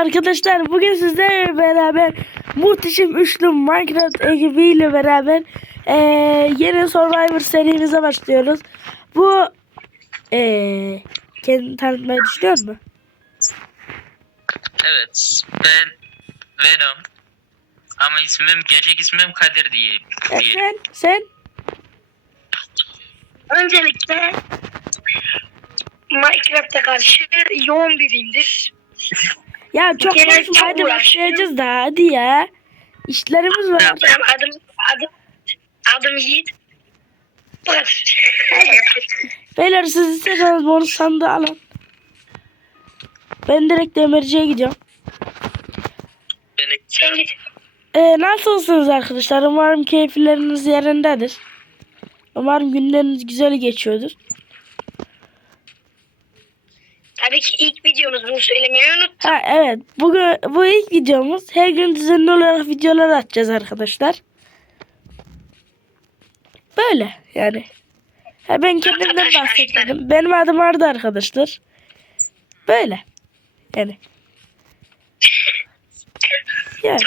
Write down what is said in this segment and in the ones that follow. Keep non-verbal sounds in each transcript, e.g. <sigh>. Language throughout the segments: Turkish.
Arkadaşlar bugün sizlerle beraber muhteşem üçlü Minecraft ekibiyle beraber eee yeni Survivor serimize başlıyoruz. Bu eee kendini tanıtmayı düşünüyor musun? Evet, ben Venom. Ama ismim, gerçek ismim Kadir diye. E, sen, sen Öncelikle Minecraft'a karşı yoğun biriyimdir. Ya çok konuşma hadi başlayacağız da hadi ya. İşlerimiz var. Benim adım adım adım Yiğit. Bu kadar. Beyler siz isterseniz bonus sandığı alın. Ben direkt demirciye gidiyorum. Ben git. Ee, nasılsınız arkadaşlar? Umarım keyifleriniz yerindedir. Umarım günleriniz güzel geçiyordur. Tabii ki ilk videomuz bunu söylemeyi unut. Ha evet. Bugün bu ilk videomuz. Her gün düzenli olarak videolar atacağız arkadaşlar. Böyle yani. Ha, ben kendimden bahsetmedim. Benim adım Arda arkadaşlar. Böyle. Yani. Yani.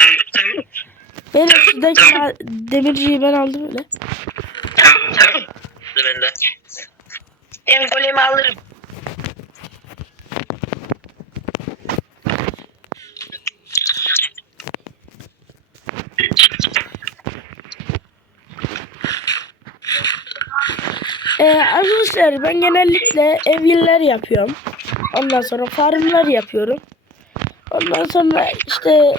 Benim şuradaki demirciyi ben aldım öyle. ben de. Ben golemi alırım. Ee, arkadaşlar ben genellikle evliler yapıyorum. Ondan sonra farmlar yapıyorum. Ondan sonra işte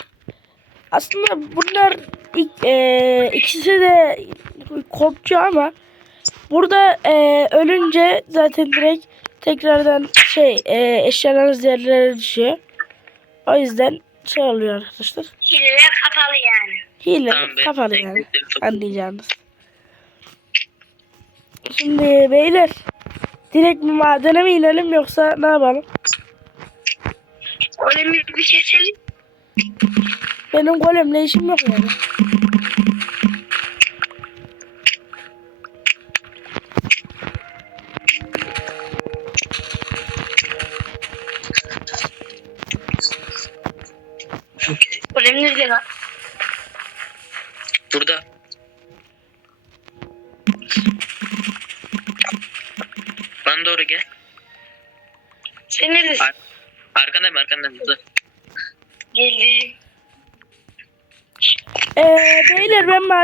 aslında bunlar ilk, e, ikisi de kopçu ama burada e, ölünce zaten direkt tekrardan şey e, eşyalarınız yerlere düşüyor. O yüzden şey oluyor arkadaşlar. Hileler kapalı yani. Hile Tamam, kapalı yani anlayacağınız. Şimdi beyler direkt mi madene mi inelim yoksa ne yapalım? Golemi bir keselim. Benim golemle işim yok yani.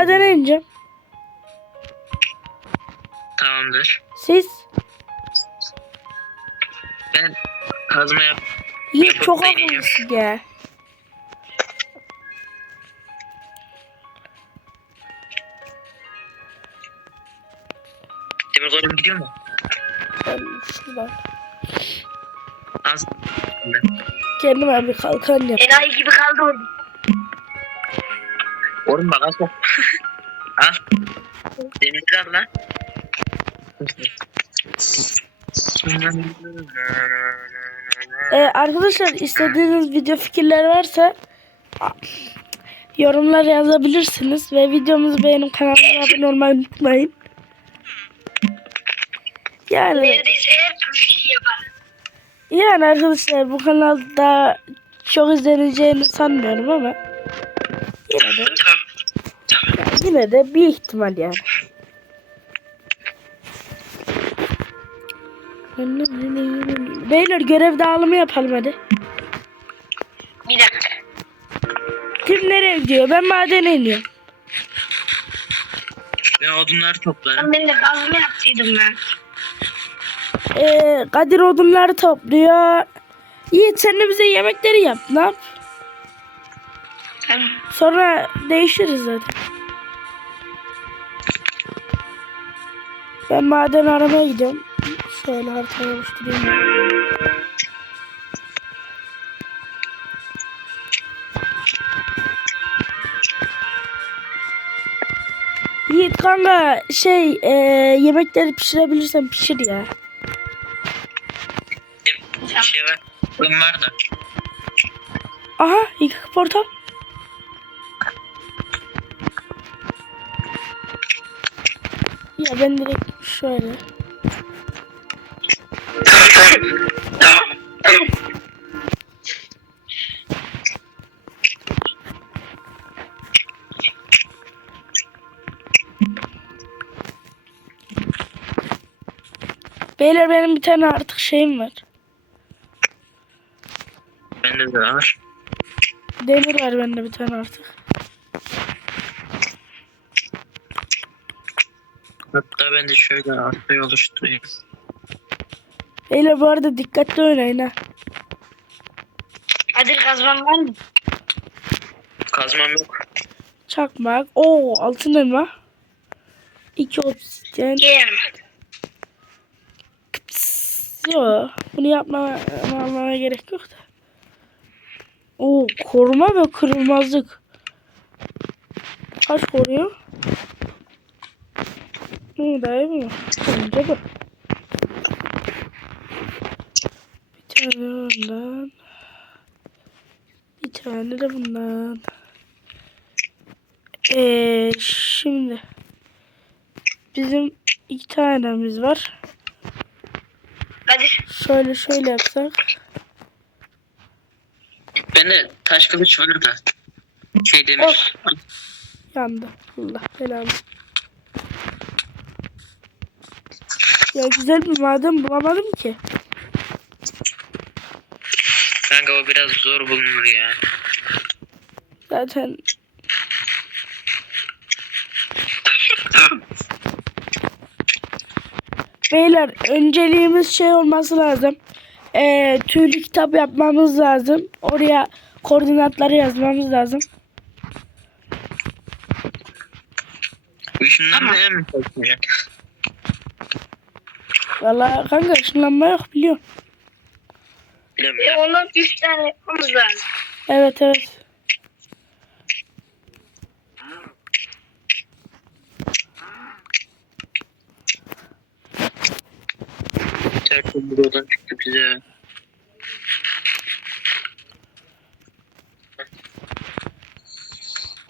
Madene ineceğim. Tamamdır. Siz? Ben kazma yap. Yiğit çok akıllısın ya. Demir golem gidiyor mu? Ben şuradan Az. Ben. kendime bir kalkan yap. Enayi gibi kaldı orada. Oğlum bak al. Lan. Ee, arkadaşlar istediğiniz video fikirler varsa yorumlar yazabilirsiniz ve videomuzu beğenip kanalıma abone olmayı unutmayın. Yani yani arkadaşlar bu kanalda çok izleneceğini sanmıyorum ama yine de yine de bir ihtimal yani. Beyler görev dağılımı yapalım hadi. Bir dakika. Kim nereye gidiyor? Ben madene iniyorum. Ben odunları toplarım. Ben de kazma yaptıydım ben. Ee, Kadir odunları topluyor. Yiğit sen de bize yemekleri yap. Ne yap? Tamam. Sonra değişiriz zaten. Ben maden aramaya gidiyorum. Şöyle haritayı oluşturayım. Yiğit kanka şey e, yemekleri pişirebilirsen pişir ya. Şey var. Var da. Aha iki portal. Ya ben direkt şöyle. Beyler benim bir tane artık şeyim var. Bende de var. Demir var bende bir tane artık. Hatta ben de şöyle arkayı oluşturayım. Beyler bu arada dikkatli oynayın ha. Kadir kazman var mı? Kazmam yok. Çakmak. Oo altın elma. İki obsidyen. Yerim. Yok. Bunu yapmama, yapmama gerek yok da. Oo koruma ve kırılmazlık. Kaç koruyor? Bu da iyi mi? Bence bu. Bir tane ondan. Bir tane de bundan. Ee, şimdi bizim iki tanemiz var. Kadir. Şöyle şöyle yapsak. Bende taş kılıç var da. Şey demir. Olsun. Yandı. Allah belanı. Ya güzel bir maden bulamadım ki. Kanka o biraz zor bulunur ya. Zaten Beyler önceliğimiz şey olması lazım. Ee, tüylü kitap yapmamız lazım. Oraya koordinatları yazmamız lazım. Işınlanmaya mı çalışacak? Valla kanka ışınlanma yok biliyorum. Ve ondan 3 tane yapmamız lazım. Evet evet. Tertemiz buradan çıktı bize.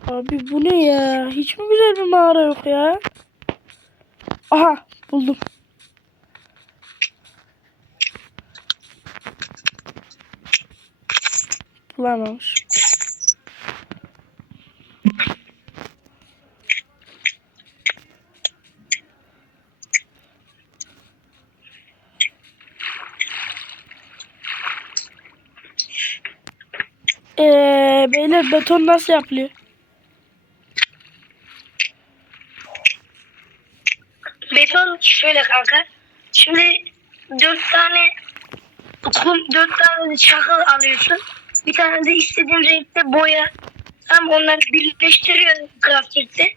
Abi bu ne ya? Hiç mi güzel bir mağara yok ya? Aha buldum. Bulamamış. Ee, beyler beton nasıl yapılıyor? Beton şöyle kanka. Şimdi 4 tane kum, 4 tane çakıl alıyorsun. Bir tane de istediğin renkte boya. Tam onları birleştiriyorsun graftikte.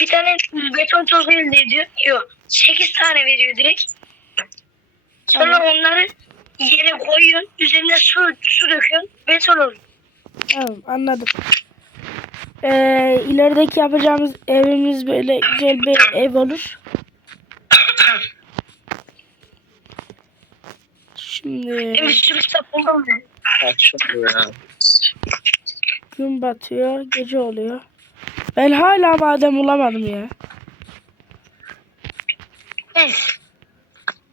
Bir tane beton tozu elde ediyor. Yok. 8 tane veriyor direkt. Sonra onları yere koyuyorsun. Üzerine su, su döküyorsun. Beton oluyor. Tamam anladım. Ee, ilerideki yapacağımız evimiz böyle güzel bir ev olur. Şimdi bir sürü kitap buldum ben. Akşam ya. gün batıyor, gece oluyor. Ben hala maden bulamadım ya. Neyse.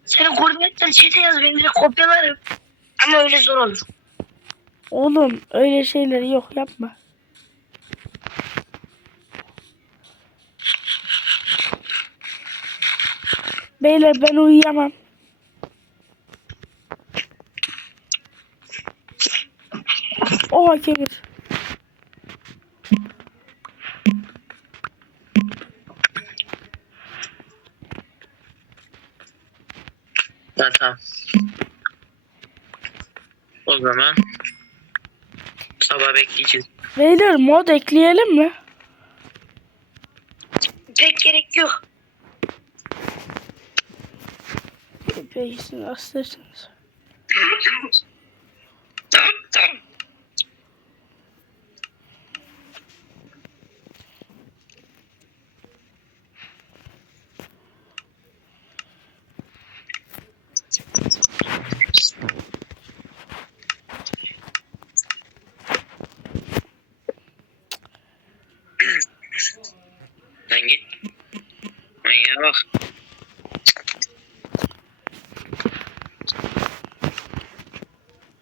Senin koordinatları çete yaz. Ben direkt kopyalarım. Ama öyle zor olur. Oğlum öyle şeyleri yok yapma. Beyler ben uyuyamam. Oha kemir. Ha, tamam. O zaman sabah bekleyeceğiz. Beyler mod ekleyelim mi? Pek gerek yok. Peki siz ya.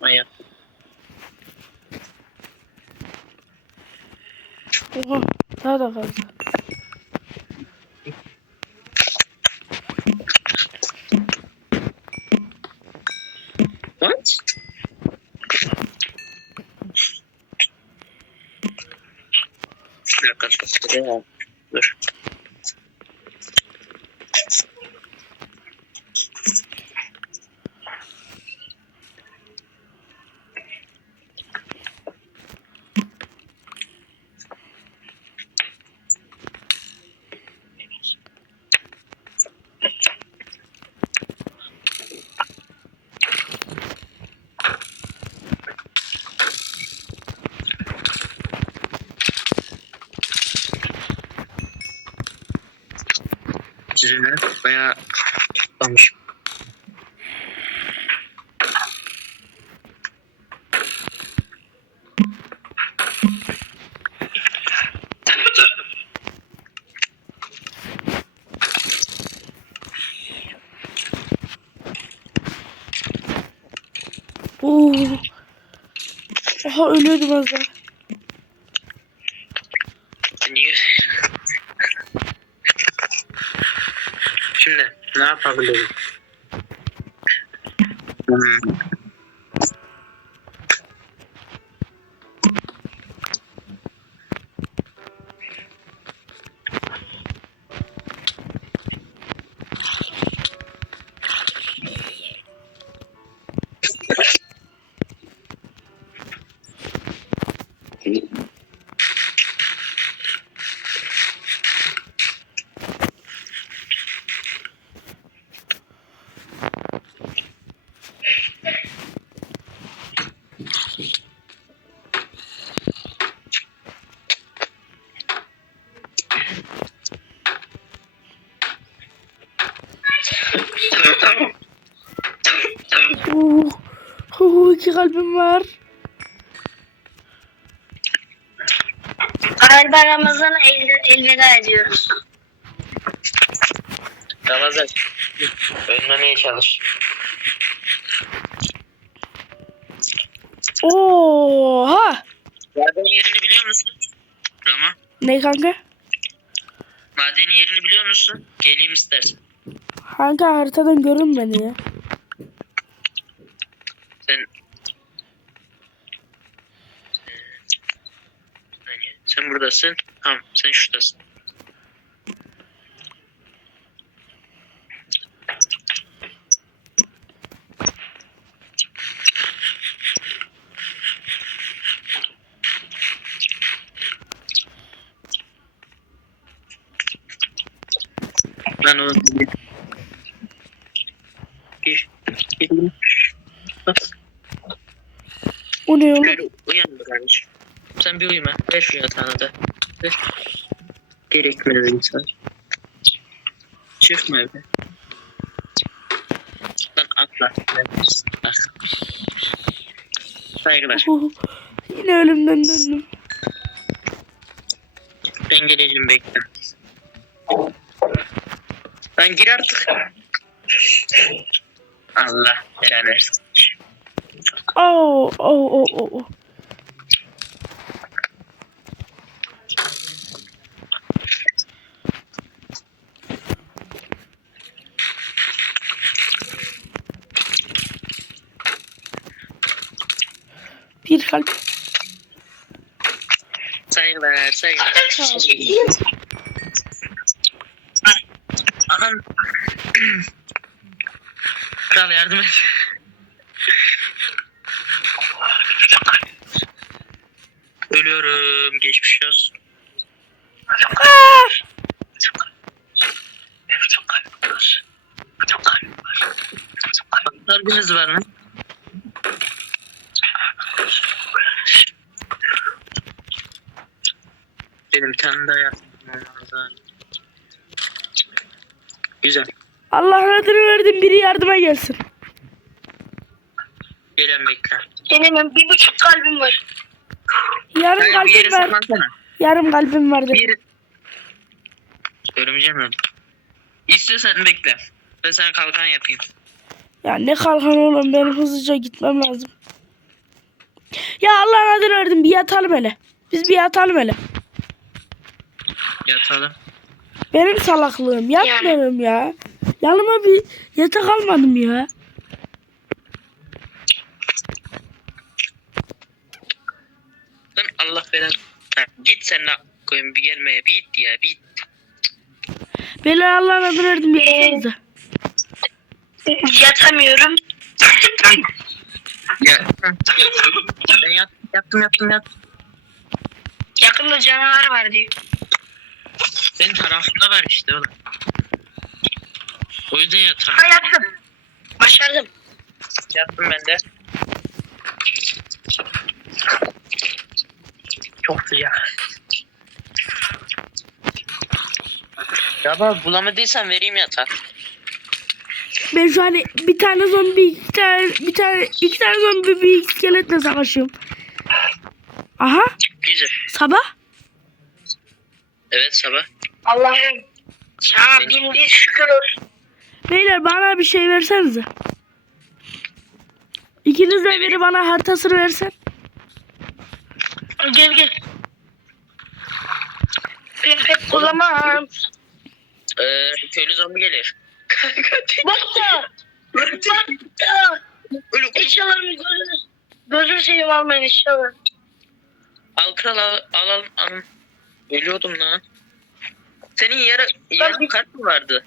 Ayak. Oha daha da fazla. What? Bir dakika, bir. Sizinle bayağı tutmamış. Oo. Aha ölüyordum az. Şimdi ne yapabilirim? Oo. Oo, iki kalbim var. Galiba Ramazan'a el, elveda ediyoruz. Ramazan. Önlemeye çalış. Oha. Maden yerini biliyor musun? Rama. Ne kanka? Madenin yerini biliyor musun? Geleyim istersen. Kanka haritadan görünmedi ya. Sen... Sen buradasın. Tamam sen şuradasın. Ben onu bir, bir, bak. O ne oğlum? Uyan kardeşim. Sen bir uyuma. Ver şu yatağını da. Ver. Gerekmez insan. Çıkma evde. Lan atla. Bak. Saygılar. Oo, Yine ölümden döndüm. Ben geleceğim bekle. Lan gir artık. Allah helal versin. Oo, oo, oo, oo, oo. Bir kalp. Ol. Aha. <clears throat> Kral yardım et. Kalbiniz var mı? Benim bir tane daha lazım. Güzel. Allah'ın adını verdim biri yardıma gelsin. Gelen bekle. Benim bir buçuk kalbim var. Yarım Hayır bir kalbim var. saklansana. Yarım kalbim var Bir dedim. yere... Örümceğim öldü. İstiyorsan bekle. Ben sana kalkan yapayım. Ya ne kalkan oğlum benim hızlıca gitmem lazım. Ya Allah'ın adını verdim bir yatalım hele. Biz bir yatalım hele. Yatalım. Benim salaklığım yatmıyorum ya. Yanıma bir yatak almadım ya. Allah belanı. Git sen de koyayım bir gelmeye. Bir it ya bir it. Beyler Allah'ın adını verdim yatsanıza. Yatamıyorum. Ya. Ben yattım yattım yattım yattım. Yakında canavar var diyor. Senin tarafında var işte oğlum. O yüzden yatağım. Ha yattım. Başardım. Yattım ben de. Çok sıcak. Ya bak bulamadıysan vereyim yatağı. Ben şu an bir tane zombi, iki tane, bir tane, iki tane zombi bir iskeletle savaşıyorum. Aha Güzel. sabah. Evet sabah. Allah'ım. Sana bin bir şükür olsun. Beyler bana bir şey versenize. İkiniz de biri bana haritasını versen. Gel gel. Ben pek kullanmam. Ee, köylü zombi gelir. Ölü, ölü. İnşallah gözünü. Gözünü seveyim almayın inşallah. Al kral al, al al al. Ölüyordum lan. Senin yarı, yarım kart mı vardı?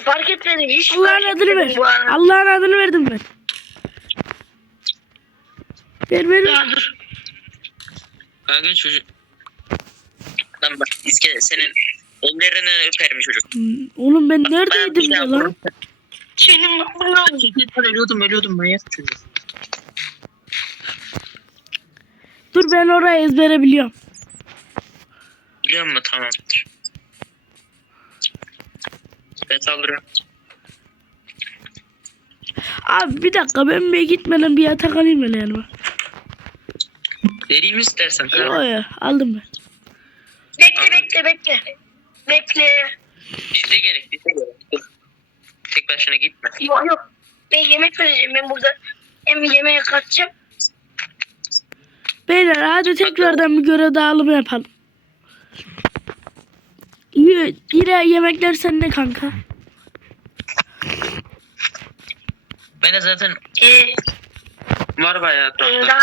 Fark etmedim. Hiç Allah'ın adını ver. Allah'ın adını verdim ben. Ver ver. ver. Ya dur. Kanka çocuk. Lan bak iskele senin ellerinden öperim çocuk. Hmm, Oğlum ben neredeydim ya lan? Senin bunu ölüyordum ölüyordum manyak çocuk. Dur ben orayı ezbere biliyorum. Biliyor musun tamamdır. Ben saldırıyorum. Abi bir dakika ben bir gitmeden bir yatak alayım hele yanıma. Vereyim istersen. Yo ya aldım ben. Bekle bekle bekle. Bekle. Bizde gerek bizde gerek. Dur. Tek başına gitme. Yok yok. Ben yemek vereceğim. Ben burada hem yemeğe kaçacağım. Beyler hadi tekrardan bir görev dağılımı yapalım. Y- Yine yemekler sende kanka. Ben de zaten Ee, var bayağı e, toplam. daha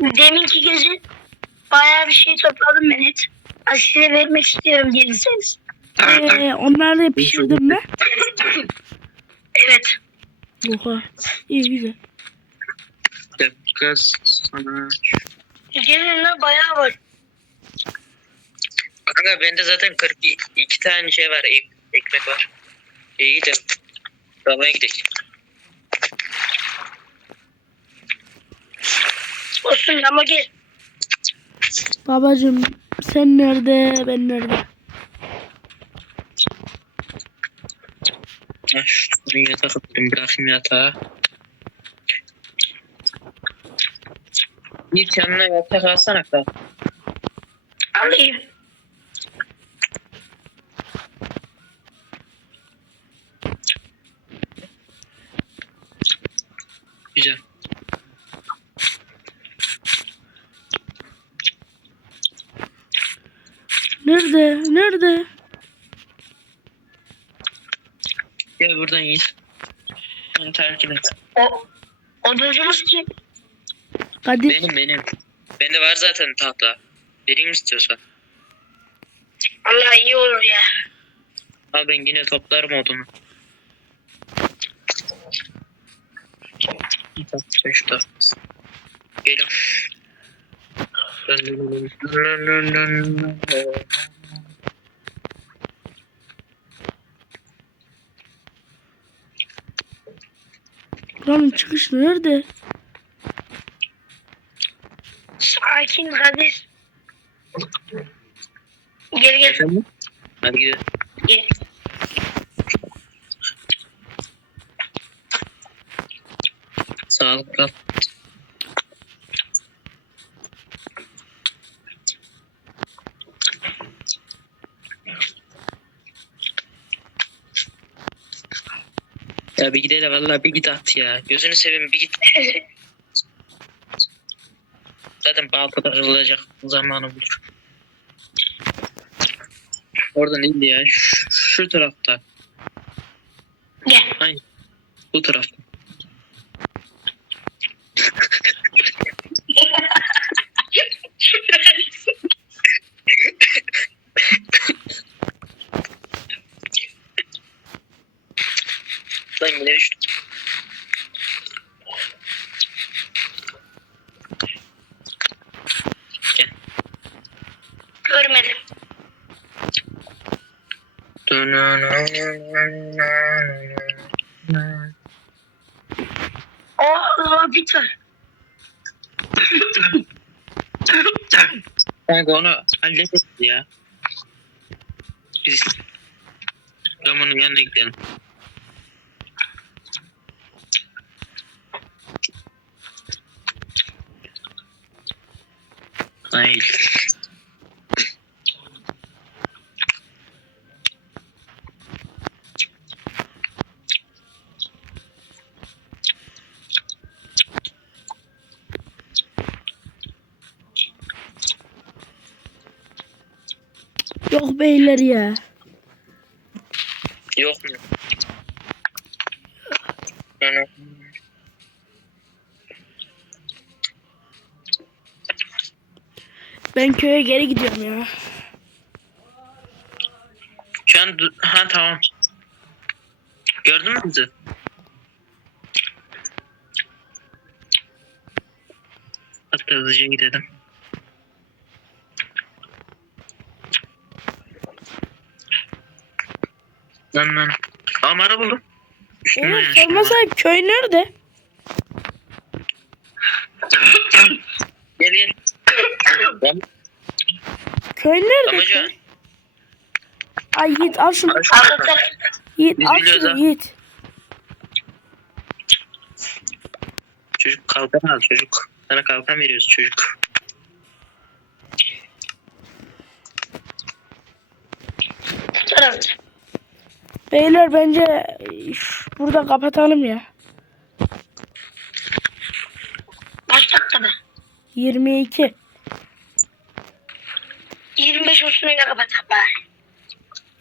deminki gece bayağı bir şey topladım ben et. Size vermek istiyorum gelirseniz. Ee, onları da pişirdim mi? Evet. Oha. İyi güzel. Dakika sana. Gelin lan bayağı var. Kanka bende zaten 42 tane şey var. ek- ekmek var. İyi gidelim. Babaya gidelim. Olsun ama gel. Babacım sen nerede ben nerede? Ha, Şunu yatağa koyayım. Bırakayım yatağa. Bir yanına yatak alsana kral. Alayım. Güzel. Nerede? Gel buradan yiyin. Onu terk et. O, oduncumuz kim? Kadir. Benim benim. Bende var zaten tahta. Vereyim istiyorsan. Allah iyi olur ya. Abi ben yine toplarım odunu. Sen şu taraftasın. Gelin. Buranın çıkışı nerede? Sakin Kadir. Gel gel. Hadi gidelim. gel. Sağlık kal. Ya bir gidelim vallahi bir git at ya. Gözünü seveyim bir git. <laughs> Zaten baltada kırılacak zamanı bulur. Oradan indi ya. Şu, şu tarafta. Gel. Aynen. Bu tarafta. Na, na, na, na. O vakit var. Kanka onu hallederiz ya. Biz Ramon'un yanına gidelim. Hayır. Yok beyler ya. Yok mu? Ben köye geri gidiyorum ya. Du- ha tamam. Gördün mü bizi? Hatta hızlıca gidelim. Lan. Aa mağara buldum. Üstüne Evet, yaşıyor. sorma sahip köy nerede? Gel gel. Ben Köy nerede? Amca. köy? Ay Yiğit al şunu. Arkadaşlar Yiğit Biz al biliyoruz şunu ha. Yiğit. Çocuk kalkan al çocuk. Sana kalkan veriyoruz çocuk. Beyler bence burada kapatalım ya. Kaç dakikada? 22. 25 usulüyle kapatalım bari.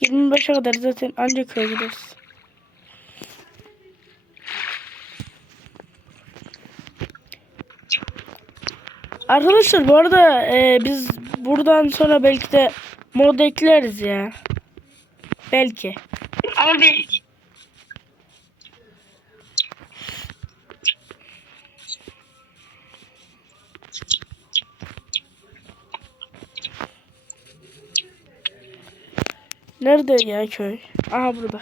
25'e kadar zaten ancak köye gideriz. Arkadaşlar bu arada e, biz buradan sonra belki de mod ekleriz ya. Belki. Ama bir Nerede ya köy? Aha burada.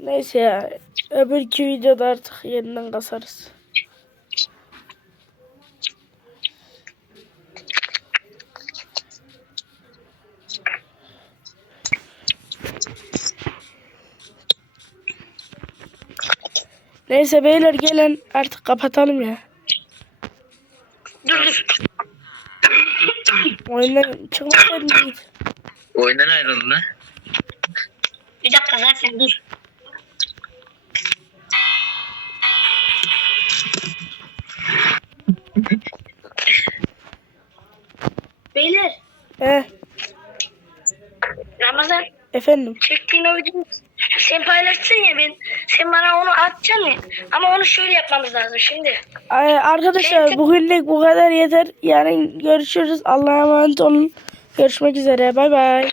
Neyse ya. Öbürkü videoda artık yeniden kasarız. Neyse beyler gelin artık kapatalım ya. dur dur. Oyundan çıkmasaydın git. Oyundan ayrıldı lan. Bir dakika zaten dur. Beyler, Ramazan efendim. çektiğin o videoyu sen paylaştın ya ben sen bana onu atacaksın ya ama onu şöyle yapmamız lazım şimdi. Ay, Arkadaşlar bugünlük bu kadar yeter. Yarın görüşürüz. Allah'a emanet olun. Görüşmek üzere. Bay bay.